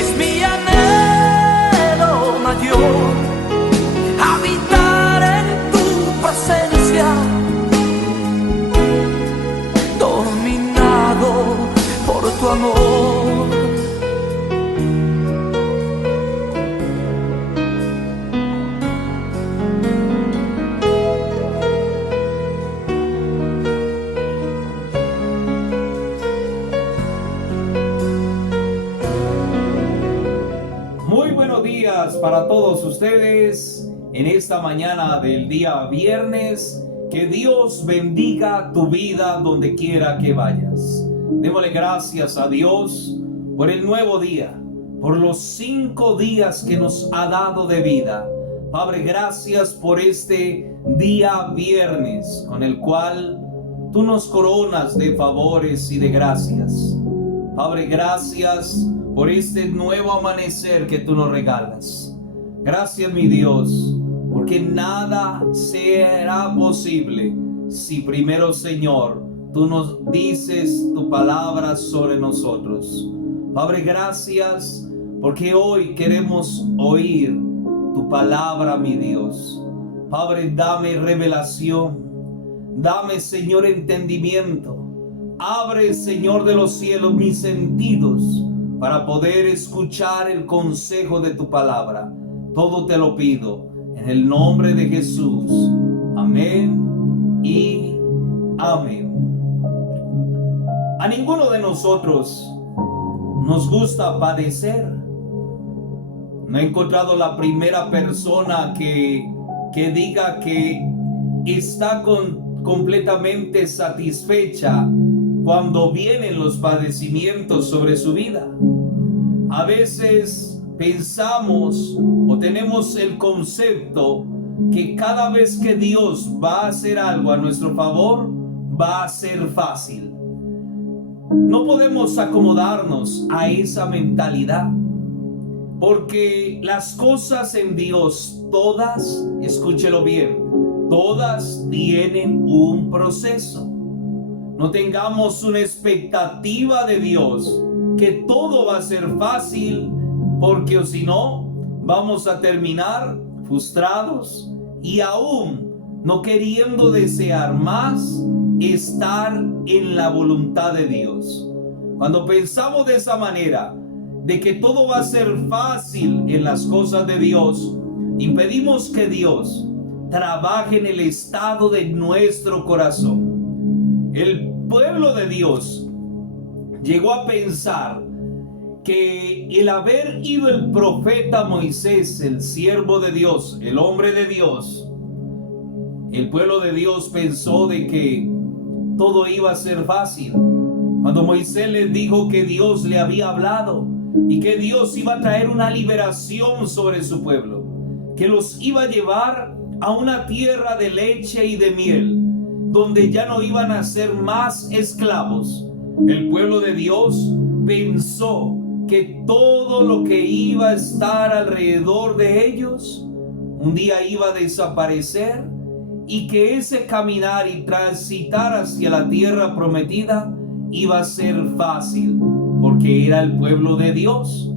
Es mi anhelo mayor habitar en tu presencia, dominado por tu amor. Muy buenos días para todos ustedes en esta mañana del día viernes. Que Dios bendiga tu vida donde quiera que vayas. Démosle gracias a Dios por el nuevo día, por los 5 días que nos ha dado de vida. Padre, gracias por este día viernes con el cual tú nos coronas de favores y de gracias. Padre, gracias por este nuevo amanecer que tú nos regalas. Gracias, mi Dios, porque nada será posible si primero, Señor, tú nos dices tu palabra sobre nosotros. Padre, gracias porque hoy queremos oír tu palabra, mi Dios. Padre, dame revelación, dame, Señor, entendimiento. Abre, Señor de los cielos, mis sentidos para poder escuchar el consejo de tu palabra. Todo te lo pido en el nombre de Jesús. Amén y amén. A ninguno de nosotros nos gusta padecer. No he encontrado la primera persona que diga que está completamente satisfecha cuando vienen los padecimientos sobre su vida. A veces pensamos o tenemos el concepto que cada vez que Dios va a hacer algo a nuestro favor, va a ser fácil. No podemos acomodarnos a esa mentalidad, porque las cosas en Dios, todas, escúchelo bien, todas tienen un proceso. No tengamos una expectativa de Dios que todo va a ser fácil, porque o si no, vamos a terminar frustrados y aún no queriendo desear más estar en la voluntad de Dios. Cuando pensamos de esa manera, de que todo va a ser fácil en las cosas de Dios, impedimos que Dios trabaje en el estado de nuestro corazón. El pueblo de Dios llegó a pensar que el haber ido el profeta Moisés, el siervo de Dios, el hombre de Dios, el pueblo de Dios pensó de que todo iba a ser fácil. Cuando Moisés les dijo que Dios le había hablado y que Dios iba a traer una liberación sobre su pueblo, que los iba a llevar a una tierra de leche y de miel, donde ya no iban a ser más esclavos. El pueblo de Dios pensó que todo lo que iba a estar alrededor de ellos un día iba a desaparecer, y que ese caminar y transitar hacia la tierra prometida iba a ser fácil, porque era el pueblo de Dios.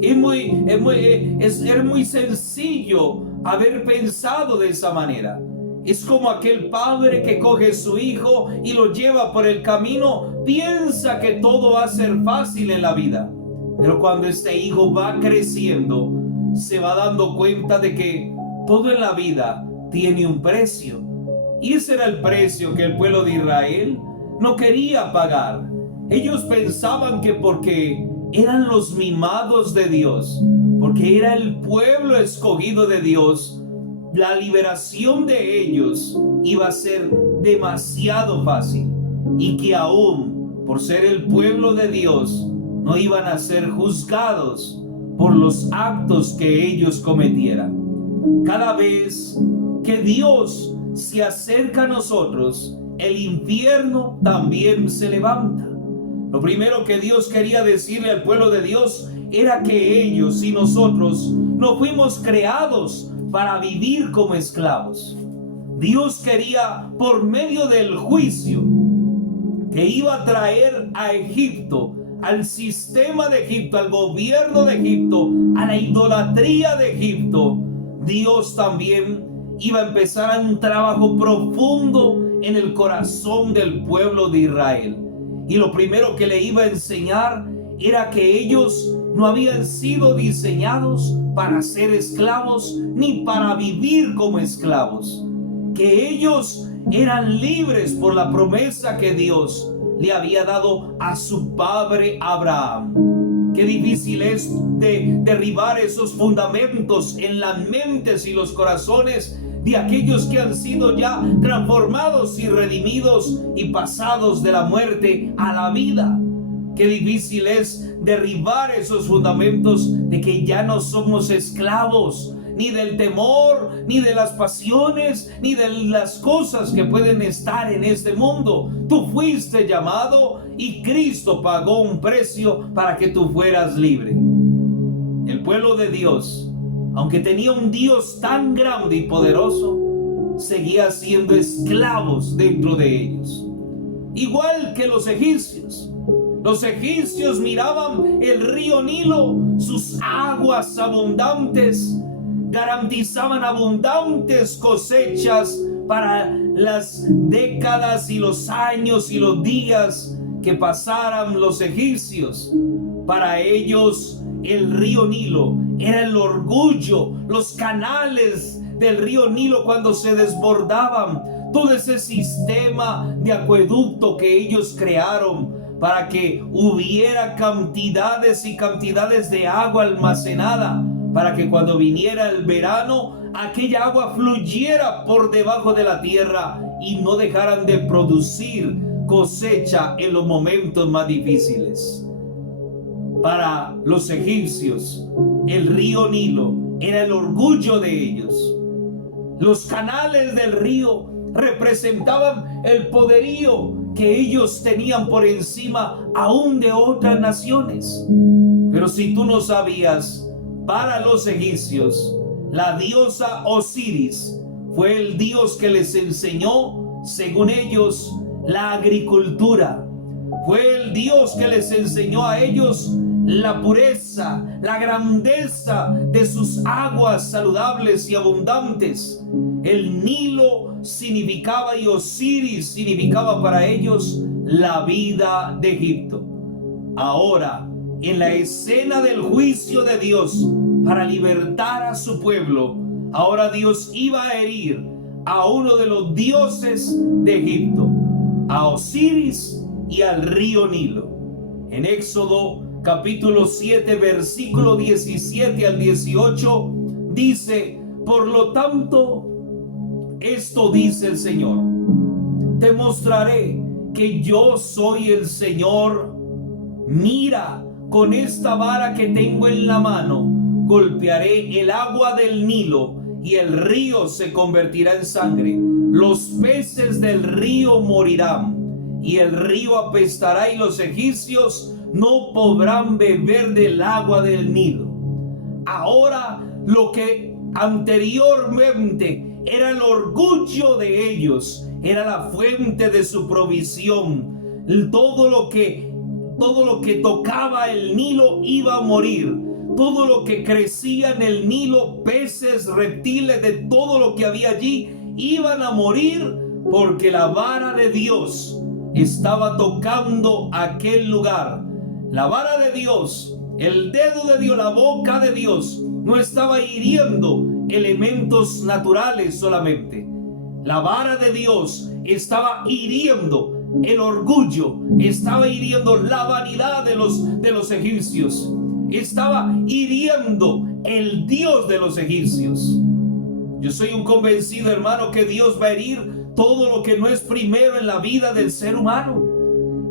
Es muy sencillo haber pensado de esa manera. Es como aquel padre que coge a su hijo y lo lleva por el camino, piensa que todo va a ser fácil en la vida. Pero cuando este hijo va creciendo, se va dando cuenta de que todo en la vida tiene un precio. Y ese era el precio que el pueblo de Israel no quería pagar. Ellos pensaban que porque eran los mimados de Dios, porque era el pueblo escogido de Dios, la liberación de ellos iba a ser demasiado fácil, y que aún por ser el pueblo de Dios no iban a ser juzgados por los actos que ellos cometieran. Cada vez que Dios se acerca a nosotros, el infierno también se levanta. Lo primero que Dios quería decirle al pueblo de Dios era que ellos y nosotros no fuimos creados para vivir como esclavos. Dios quería, por medio del juicio que iba a traer a Egipto, al sistema de Egipto, al gobierno de Egipto, a la idolatría de Egipto, Dios también iba a empezar un trabajo profundo en el corazón del pueblo de Israel. Y lo primero que le iba a enseñar era que ellos no habían sido diseñados para ser esclavos ni para vivir como esclavos, que ellos eran libres por la promesa que Dios le había dado a su padre Abraham. Qué difícil es de derribar esos fundamentos en las mentes y los corazones de aquellos que han sido ya transformados y redimidos y pasados de la muerte a la vida. Qué difícil es derribar esos fundamentos de que ya no somos esclavos ni del temor, ni de las pasiones, ni de las cosas que pueden estar en este mundo. Tú fuiste llamado y Cristo pagó un precio para que tú fueras libre. El pueblo de Dios, aunque tenía un Dios tan grande y poderoso, seguía siendo esclavos dentro de ellos. Igual que los egipcios. Los egipcios miraban el río Nilo, sus aguas abundantes, garantizaban abundantes cosechas para las décadas y los años y los días que pasaran los egipcios. Para ellos el río Nilo era el orgullo, los canales del río Nilo cuando se desbordaban, todo ese sistema de acueducto que ellos crearon para que hubiera cantidades y cantidades de agua almacenada, para que cuando viniera el verano, aquella agua fluyera por debajo de la tierra y no dejaran de producir cosecha en los momentos más difíciles. Para los egipcios, el río Nilo era el orgullo de ellos. Los canales del río representaban el poderío que ellos tenían por encima aún de otras naciones. Pero si tú no sabías, para los egipcios, la diosa Osiris fue el dios que les enseñó, según ellos, la agricultura. Fue el dios que les enseñó a ellos la pureza, la grandeza de sus aguas saludables y abundantes. El Nilo significaba y Osiris significaba para ellos la vida de Egipto. Ahora, en la escena del juicio de Dios para libertar a su pueblo, ahora Dios iba a herir a uno de los dioses de Egipto, a Osiris y al río Nilo. En Éxodo capítulo 7, versículo 17 al 18, dice: por lo tanto, esto dice el Señor: te mostraré que yo soy el Señor. Mira, con esta vara que tengo en la mano, golpearé el agua del Nilo y el río se convertirá en sangre. Los peces del río morirán y el río apestará y los egipcios no podrán beber del agua del Nilo. Ahora, lo que anteriormente era el orgullo de ellos, era la fuente de su provisión. Todo lo que tocaba el Nilo iba a morir. Todo lo que crecía en el Nilo, peces, reptiles, de todo lo que había allí, iban a morir porque la vara de Dios estaba tocando aquel lugar. La vara de Dios, el dedo de Dios, la boca de Dios no estaba hiriendo elementos naturales solamente. La vara de Dios estaba hiriendo el orgullo, estaba hiriendo la vanidad de los egipcios, estaba hiriendo el Dios de los egipcios. Yo soy un convencido, hermano, que Dios va a herir todo lo que no es primero en la vida del ser humano.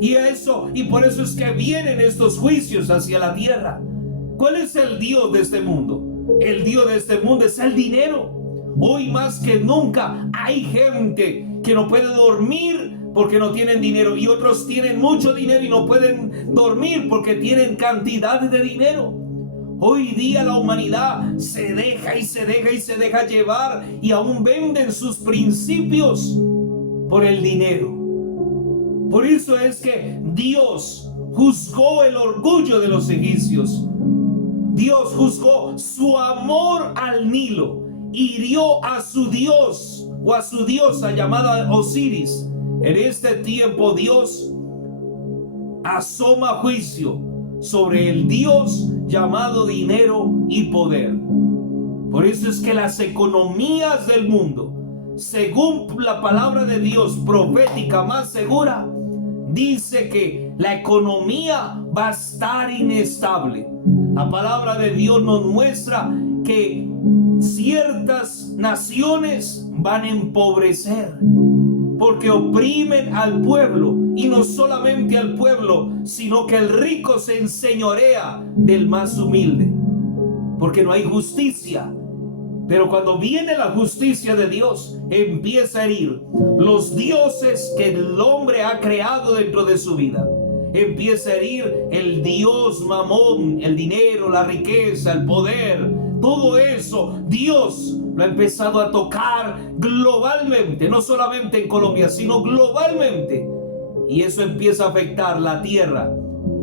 Y por eso es que vienen estos juicios hacia la tierra. ¿Cuál es el Dios de este mundo? El Dios de este mundo es el dinero. Hoy más que nunca hay gente que no puede dormir porque no tienen dinero, y otros tienen mucho dinero y no pueden dormir porque tienen cantidades de dinero. Hoy día la humanidad se deja llevar y aún venden sus principios por el dinero. Por eso es que Dios juzgó el orgullo de los egipcios. Dios juzgó su amor al Nilo, hirió a su dios o a su diosa llamada Osiris. En este tiempo Dios asoma juicio sobre el Dios llamado dinero y poder. Por eso es que las economías del mundo, según la palabra de Dios profética más segura, dice que la economía va a estar inestable. La palabra de Dios nos muestra que ciertas naciones van a empobrecer porque oprimen al pueblo, y no solamente al pueblo, sino que el rico se enseñorea del más humilde, porque no hay justicia. Pero cuando viene la justicia de Dios, empieza a herir los dioses que el hombre ha creado dentro de su vida. Empieza a herir el dios Mamón, el dinero, la riqueza, el poder. Todo eso Dios lo ha empezado a tocar globalmente, no solamente en Colombia, sino globalmente. Y eso empieza a afectar la tierra,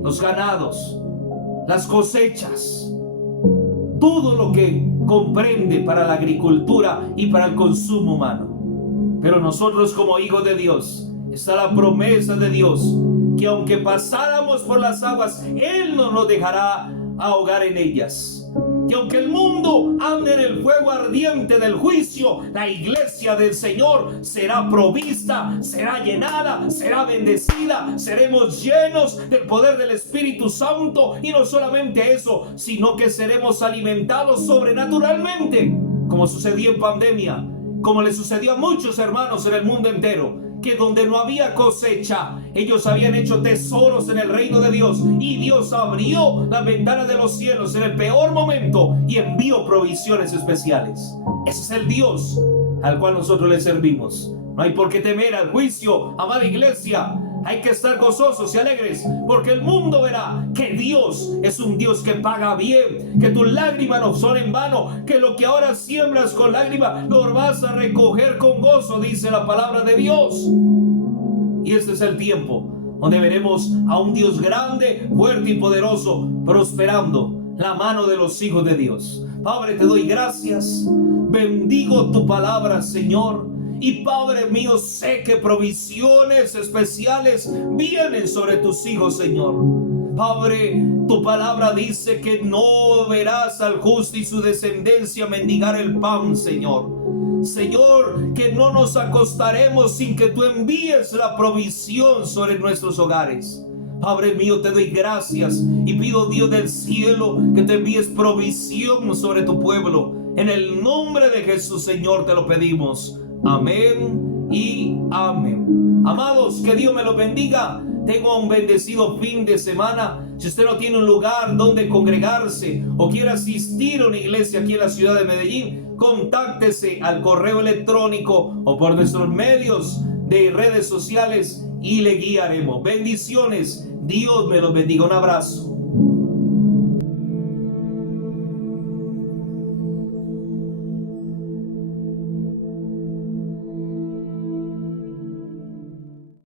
los ganados, las cosechas, todo lo que comprende para la agricultura y para el consumo humano. Pero nosotros, como hijos de Dios, está la promesa de Dios, que aunque pasáramos por las aguas, Él no nos dejará ahogar en ellas. Que aunque el mundo ande en el fuego ardiente del juicio, la iglesia del Señor será provista, será llenada, será bendecida. Seremos llenos del poder del Espíritu Santo, y no solamente eso, sino que seremos alimentados sobrenaturalmente, como sucedió en pandemia, como le sucedió a muchos hermanos en el mundo entero, que donde no había cosecha, ellos habían hecho tesoros en el reino de Dios, y Dios abrió las ventanas de los cielos en el peor momento y envió provisiones especiales. Ese es el Dios al cual nosotros le servimos. No hay por qué temer al juicio, amada iglesia. Hay que estar gozosos y alegres, porque el mundo verá que Dios es un Dios que paga bien, que tus lágrimas no son en vano, que lo que ahora siembras con lágrimas lo vas a recoger con gozo, dice la palabra de Dios. Y este es el tiempo donde veremos a un Dios grande, fuerte y poderoso, prosperando la mano de los hijos de Dios. Padre, te doy gracias, bendigo tu palabra, Señor. Y Padre mío, sé que provisiones especiales vienen sobre tus hijos, Señor. Padre, tu palabra dice que no verás al justo y su descendencia mendigar el pan, Señor. Señor, que no nos acostaremos sin que tú envíes la provisión sobre nuestros hogares. Padre mío, te doy gracias y pido, Dios del cielo, que te envíes provisión sobre tu pueblo. En el nombre de Jesús, Señor, te lo pedimos. Amén y amén. Amados, que Dios me los bendiga. Tengo un bendecido fin de semana. Si usted no tiene un lugar donde congregarse o quiere asistir a una iglesia aquí en la ciudad de Medellín, contáctese al correo electrónico o por nuestros medios de redes sociales y le guiaremos. Bendiciones. Dios me los bendiga. Un abrazo.